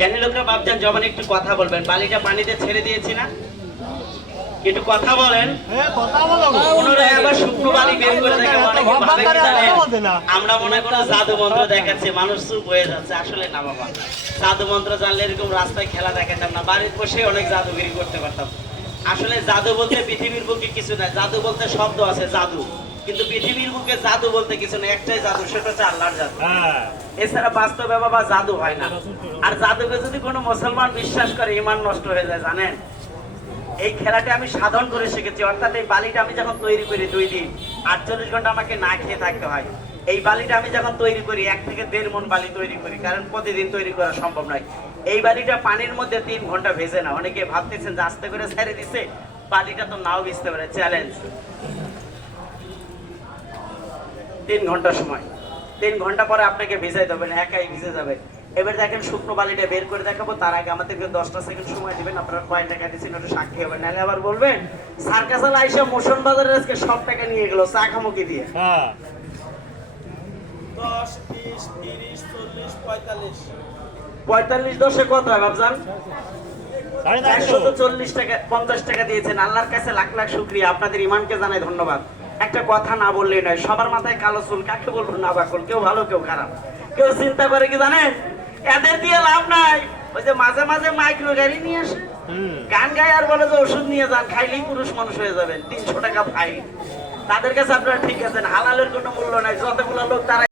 জ্ঞানী লোকরা ভাবছেন যখন একটু কথা বলবেন, বালিটা পানিতে ছেড়ে দিয়েছি না, একটু কথা বলেন। পুনরায় আবার শুকনো বালি বের করে দেখাবো। অনেকে ভাবে কি জানেন, আমরা মনে করি জাদু মন্ত্র দেখাচ্ছে, মানুষ চুপ হয়ে যাচ্ছে। আসলে না বাবা, জাদু মন্ত্র জানলে এরকম রাস্তায় খেলা দেখাতাম না, বাড়ির বসে অনেক জাদুগিরি করতে পারতাম। আসলে জাদু বলতে পৃথিবীর বুকে কিছু নাই, জাদু বলতে শব্দ আছে জাদু, কিন্তু পৃথিবীর বুকে জাদু বলতে কিছু নেই, একটাই জাদু, সেটা হচ্ছে আল্লাহর জাদু। এছাড়া বাস্তবে বাবা জাদু হয় না। আর জাদুকে যদি কোনো মুসলমান বিশ্বাস করে, ঈমান নষ্ট হয়ে যায় জানেন। এই খেলাটা আমি সাধন করে শিখেছি, অর্থাৎ এই বালিটা আমি যখন তৈরি করি 2 দিন 48 ঘন্টা আমাকে না খেয়ে থাকতে হয়। এই বালিটা আমি যখন তৈরি করি 1 থেকে 1.5 মণ বালি তৈরি করি, কারণ প্রতিদিন তৈরি করা সম্ভব নয়। এই বালিটা পানির মধ্যে 3 ঘন্টা ভেজে না। অনেকে ভাবতেছেন যে আস্তে করে ছেড়ে দিছে, বালিটা তো নাও ভিজতে পারে। চ্যালেঞ্জ 3 ঘন্টা সময়, 3 ঘন্টা পরে আপনাকে ভিজাইতে হবে না, একাই ভিজে যাবে। এবার দেখেন শুকনো বালিটা বের করে দেখাবো, তার আগে আমাদেরকে 10টা সেকেন্ড সময় দিবেন। আপনারা কয় টাকা দিচ্ছেন ওটা সাক্ষী হবে, নাহলে আবার বলবেন সার্কাসাল আইসা মোশন বাজারের আজকে সব টাকা নিয়ে গেল চা খামুকি দিয়ে। 10, 20, 30, 40, 45। 45 10 কত হয় বাবজান? 440 টাকা, 50 টাকা দিয়েছেন। আল্লাহর কাছে লাখ লাখ শুকরিয়া, আপনাদের ইমানকে জানাই ধন্যবাদ। একটা কথা না বললেই নয়, সবার মাথায় কালো চুল, কাকে বলবো না বাকল, কেউ ভালো কেউ খারাপ। কেউ চিন্তা করে কি জানেন, এদের দিয়ে লাভ নাই। ওই যে মাঝে মাঝে মাইক্রো গাড়ি নিয়ে আসে, গান গায় আর বলে যে ওষুধ নিয়ে যান, খাইলেই পুরুষ মানুষ হয়ে যাবেন, 300 টাকা ফাইন। তাদের কাছে আপনারা ঠিক আছেন, হালালের কোনো মূল্য নাই। যতগুলো লোক তারা